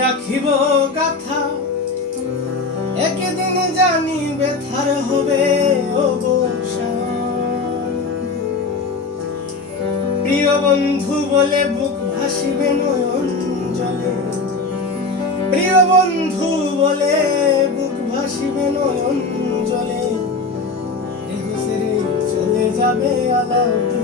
রাখিব গাথা, একদিন জানি ব্যথার হবে অবসান। প্রিয় বন্ধু বলে বুক ভাসিবে নয়ন জলে, প্রিয় বন্ধু বলে বুক ভাসিবে নয়ন জলে, দেহ ছেড়ে চলে যাবে আলাদা।